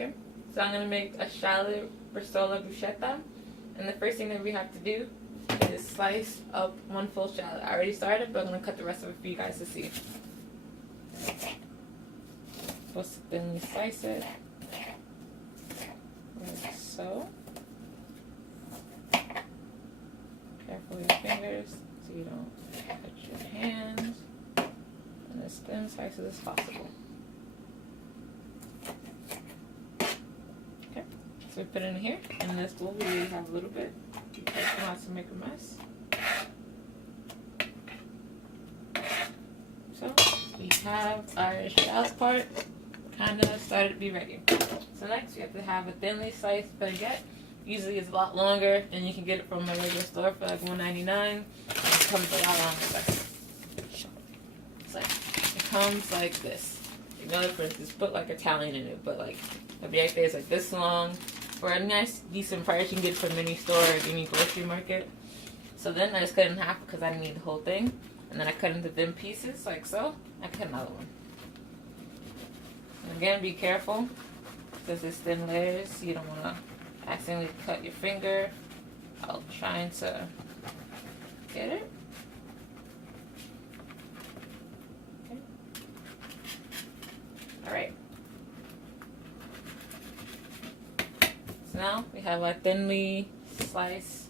Okay, so I'm going to make a shallot bresaola bruschetta. And the first thing that we have to do is slice up one full shallot. I already started, but I'm going to cut the rest of it for you guys to see. Just thinly slice it, like so. Careful with your fingers so you don't cut your hands. And as thin slices as possible. Okay, so we put it in here, and in this bowl we have a little bit because we want to make a mess. So we have our shallot part kind of started to be ready. So next we have to have a thinly sliced baguette. Usually it's a lot longer, and you can get it from a regular store for like $1.99. It comes a lot longer. It's like, it comes like this. You know, for instance, put like Italian in it, but like the baguette is like this long. For a nice, decent price, you can get it from any store or any grocery market. So then I just cut it in half because I didn't need the whole thing. And then I cut into thin pieces, like so. I cut another one. And again, be careful because it's thin layers. So you don't want to accidentally cut your finger while trying to get it. Okay. Alright. So now we have our thinly sliced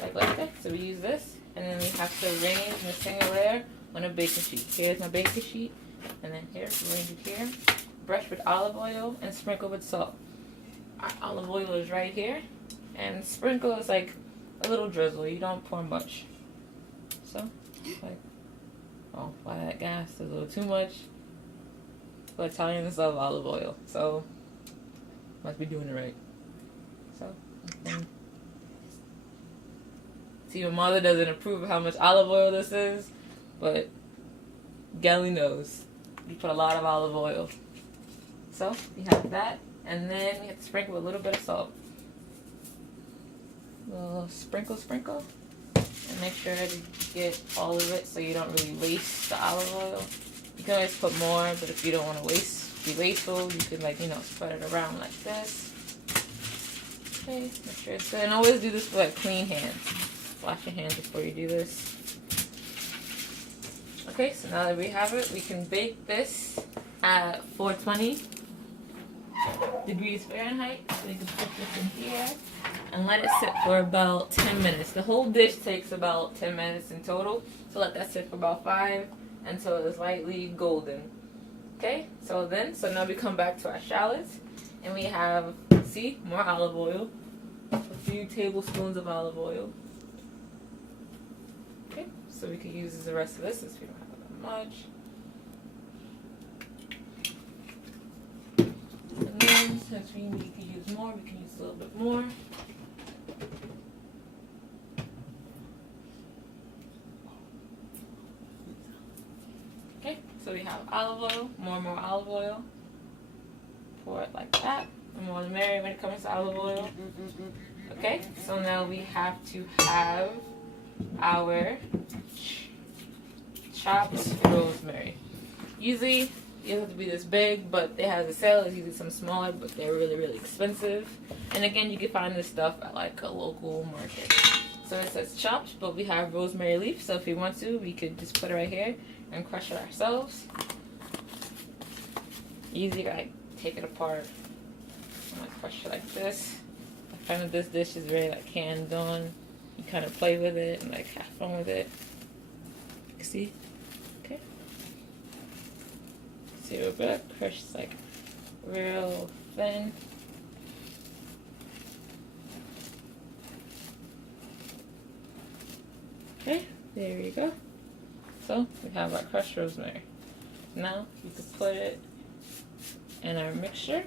like that. So we use this, and then we have to arrange in a single layer on a baking sheet. Here's my baking sheet, and then here, arrange it here. Brush with olive oil and sprinkle with salt. Our olive oil is right here, and sprinkle is like a little drizzle. You don't pour much. So, like, oh, why that gas is a little too much. But Italians love olive oil, so must be doing it right. So, see, my mother doesn't approve of how much olive oil this is, but Gelly knows. You put a lot of olive oil. So, you have that. And then we have to sprinkle a little bit of salt. A little sprinkle. And make sure to get all of it so you don't really waste the olive oil. You can always put more, but if you don't want to be wasteful, you can, like, you know, spread it around like this. Okay, make sure it's good. And always do this with like clean hands. Wash your hands before you do this. Okay, so now that we have it, we can bake this at 420 degrees Fahrenheit. So you can put this in here and let it sit for about 10 minutes. The whole dish takes about 10 minutes in total. So let that sit for about 5 until it's lightly golden. Okay, so now we come back to our shallots, and we have, see, more olive oil. A few tablespoons of olive oil. Okay, so we can use the rest of this since we don't have that much. And then, since we need to use more, we can use a little bit more. Okay, so we have olive oil, more olive oil. Pour it like that. The more the merrier when it comes to olive oil. Okay, so now we have to have our chopped rosemary. Usually, it doesn't have to be this big, but they have a sale. It's usually some smaller, but they're really, really expensive. And again, you can find this stuff at like a local market. So it says chopped, but we have rosemary leaf. So if we want to, we could just put it right here and crush it ourselves. Easy, like take it apart. I'm gonna crush it like this. I find that this dish is very like hands-on. You kind of play with it and like have fun with it. See? Okay. See real good. Crush like real thin. Okay, there we go. So we have our crushed rosemary. Now you can put it in our mixture.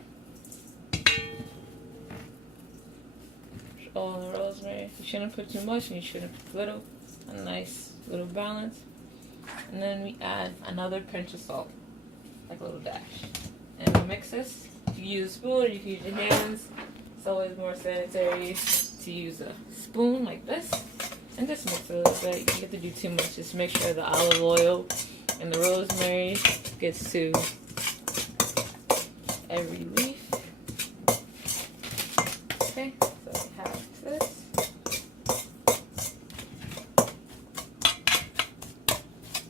All the rosemary. You shouldn't put too much and you shouldn't put little. A nice little balance. And then we add another pinch of salt, like a little dash. And we mix this. You can use a spoon or you can use your hands. It's always more sanitary to use a spoon like this. And just mix it a little bit. You don't have to do too much. Just make sure the olive oil and the rosemary gets to every leaf. Okay, so we have this.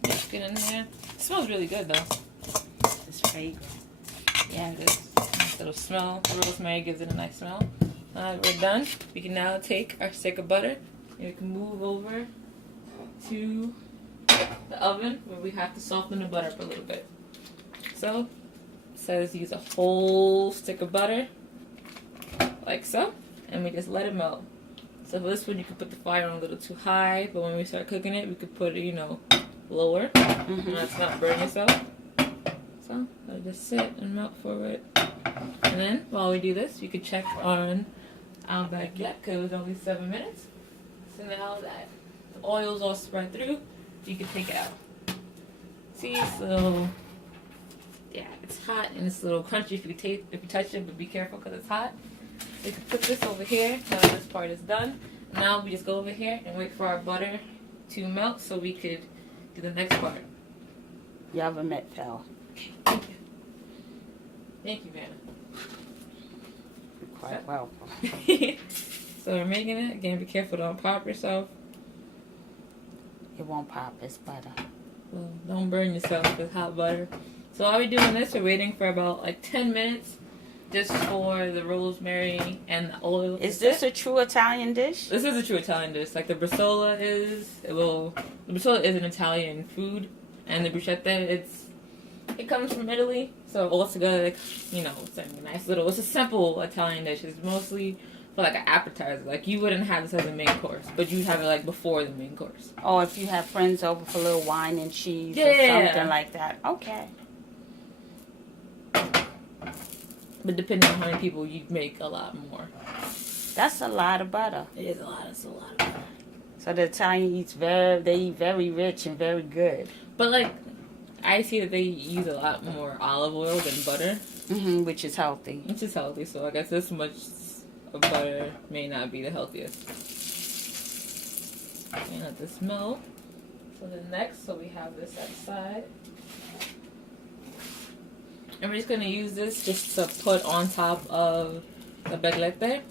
Just get in there. It smells really good though. It's fragrant. Yeah, it is. Nice little smell. The rosemary gives it a nice smell. Now that we're done, we can now take our stick of butter and we can move over to the oven where we have to soften the butter up a little bit. So, it says use a whole stick of butter, like so, and we just let it melt. So for this one, you can put the fire on a little too high, but when we start cooking it, we could put it, lower, and that's not burn yourself. So, let it just sit and melt for a bit. And then, while we do this, you can check on our baguette, because it was only 7 minutes. So now that the oil's all spread through, you can take it out. See, so yeah, it's hot and it's a little crunchy if you touch it, but be careful because it's hot. So you can put this over here now that this part is done. Now we just go over here and wait for our butter to melt so we could do the next part. You have a met pal. Thank you. Thank you, Vanna. You're quite welcome. So we're making it. Again, be careful, don't pop yourself. It won't pop, it's butter. Well, don't burn yourself with hot butter. So while we're doing this, we're waiting for about like 10 minutes just for the rosemary and the oil. Is this a true Italian dish? This is a true Italian dish. Like the bresaola is, the bresaola is an Italian food, and the bruschetta, it comes from Italy. So altogether, it's a nice little, it's a simple Italian dish. It's mostly for like an appetizer. Like you wouldn't have this as a main course, but you'd have it like before the main course. Oh, if you have friends over for a little wine and cheese or something like that. Okay. But depending on how many people, you'd make a lot more. That's a lot of butter. It is a lot. It's a lot of butter. So the Italian they eat very rich and very good. But like, I see that they use a lot more olive oil than butter. Which is healthy. Which is healthy, so I guess this much of butter may not be the healthiest. And let this melt. So then next, we have this outside. And we're just going to use this just to put on top of the baguette.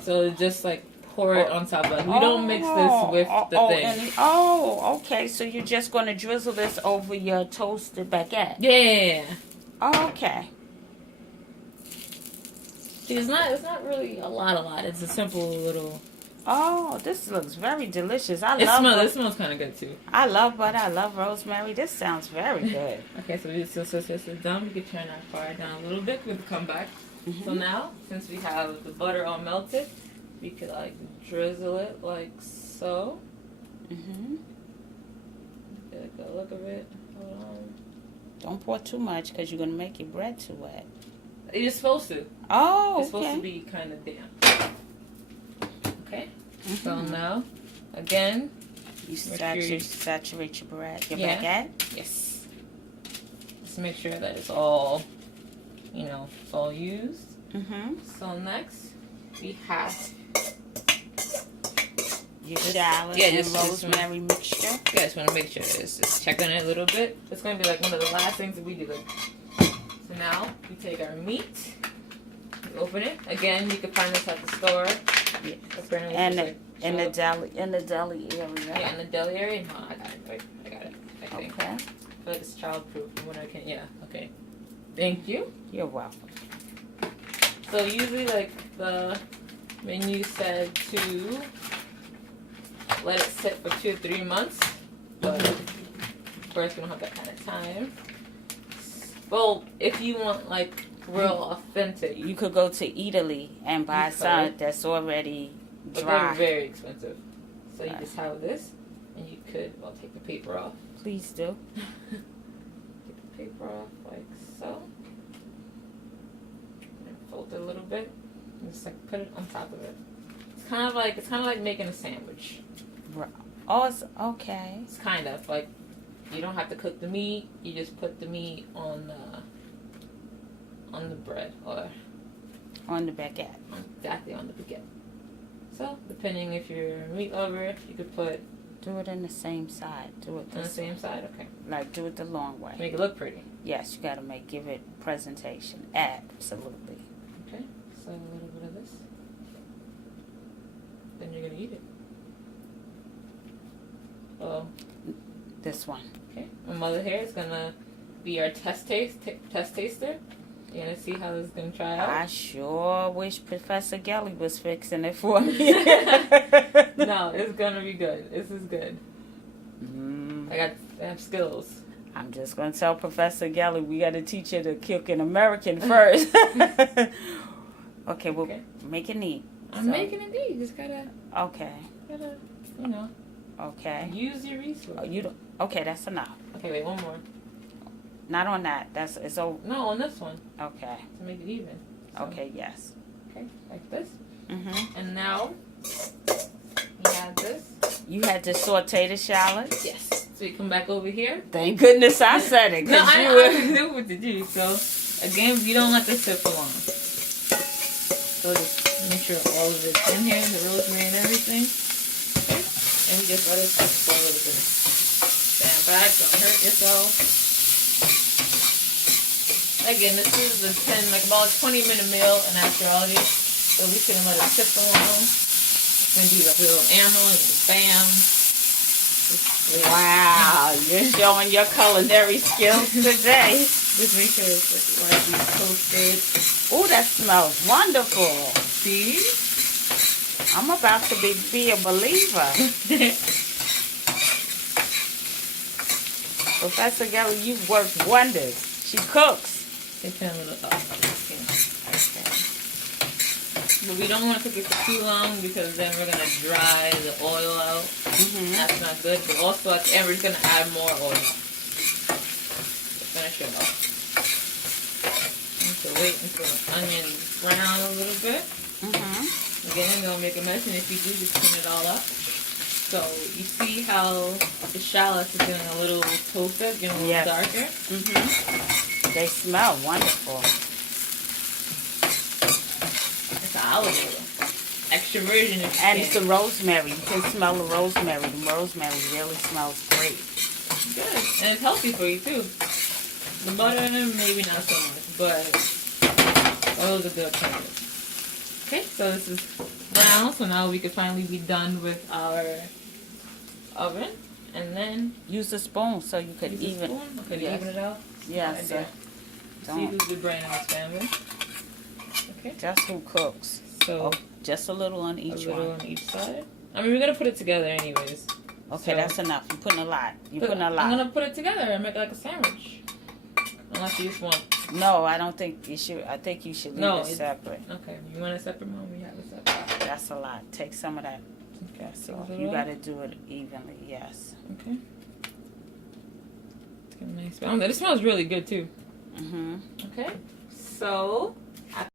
So just like pour it on top of it. We don't mix this with the thing. Okay. So you're just going to drizzle this over your toasted baguette. Yeah. Okay. See, it's not really a lot. It's a simple little... Oh, this looks very delicious. It smells kind of good too. I love butter. I love rosemary. This sounds very good. Okay, so this is done. We can turn our fire down a little bit. We can come back. So now, since we have the butter all melted, we could like drizzle it like so. Get a good look of it. Hold on. Don't pour too much because you're going to make your bread too wet. You're supposed to. Oh, okay. It's supposed to be kind of damp. Okay. So now, again, you saturate your bread, your baguette. Yes. Just make sure that it's all, it's all used. So next, we have your shallot and rosemary mixture. Yeah, just want to make sure just check on it a little bit. It's going to be like one of the last things that we do. So now we take our meat, we open it. Again, you can find this at the store. Yes. And in the deli area. Yeah, in the deli area. No, I got it. Wait, I got it. I think. Okay. I feel like it's childproof. When I can, yeah. Okay. Thank you. You're welcome. So usually, like the menu said to let it sit for 2 to 3 months, but of course we don't have that kind of time. Well, if you want like real authentic, you could go to Italy and buy some that's already dry. But they're very expensive. So you just have this, and you could, take the paper off. Please do. Get the paper off like so. And fold it a little bit. And just like put it on top of it. It's kind of like making a sandwich. Oh, it's okay. It's kind of like you don't have to cook the meat. You just put the meat on the bread or on the baguette. Exactly, on the baguette. So, depending if you're a meat lover, you could do it on the same side. Do it on the same side. Okay. Like do it the long way. Make it look pretty. Yes, you gotta give it presentation. Absolutely. Okay, so a little bit of this. Then you're gonna eat it. Oh, This one. okay. My mother here is gonna be our test taster. You gonna see how this is gonna try out? I sure wish Professor Gelly was fixing it for me. No, it's gonna be good. This is good. I have skills. I'm just going to tell Professor Gelly we got to teach her to cook in American first. Okay, well, make it neat. I'm making it neat. You just gotta, Okay. you know, Okay. use your resources. Oh, you don't. Okay, that's enough. Okay, wait, one more. Not on that. It's over. No, on this one Okay. to make it even. So, Okay. Yes. Okay, like this. Mhm. And now we have this. You had to saute the shallots. Yes. So you come back over here. Thank goodness I said it. No, 'Cause I knew what to do. So again, you don't let this sit for long. So just make sure all of it's in here, the rosemary and everything. Okay. And we just let it sit for a little bit. Stand back, don't hurt yourself. Again, this is about a 20-minute meal in actuality. So we shouldn't let it sit for long. It's gonna be like a little animal and bam. Wow, you're showing your culinary skills today. Just make sure it's lightly toasted. Oh, that smells wonderful. See? I'm about to be a believer. Professor Gelly, you've worked wonders. She cooks. It's a little But we don't want to cook it for too long because then we're going to dry the oil out. Mm-hmm. That's not good. But also at the end, we're just going to add more oil. To finish it off. So wait until the onions brown a little bit. Mm-hmm. Again, don't make a mess. And if you do, just clean it all up. So you see how the shallots are getting a little toasted, getting a little darker? Mm-hmm. They smell wonderful. It's olive oil. Extra virgin if you And can. it's the rosemary. You can smell the rosemary. The rosemary really smells great. Good. And it's healthy for you too. The butter, maybe not so much, but those are good candidates. Okay, so this is brown, so now we could finally be done with our oven. And then Use a spoon so you could use a even. spoon. Okay, Yes. even it out. Yes. See Don't. who's the brain in this family. Okay, Just who cooks. so Just a little on a each little one. on each side. I mean, we're gonna put it together anyways. Okay, So- that's enough. You're putting a lot. You're putting a I'm lot. gonna put it together and make it like a sandwich. Unless you just want. No, I don't think you should. I think you should leave No, it it's- separate. Okay, you want a separate one? We have a separate. That's a lot. Take some of that. Okay, So so you got to do it evenly. Yes. Okay. It's got a nice smell. This smells really good too. Mhm. Okay. So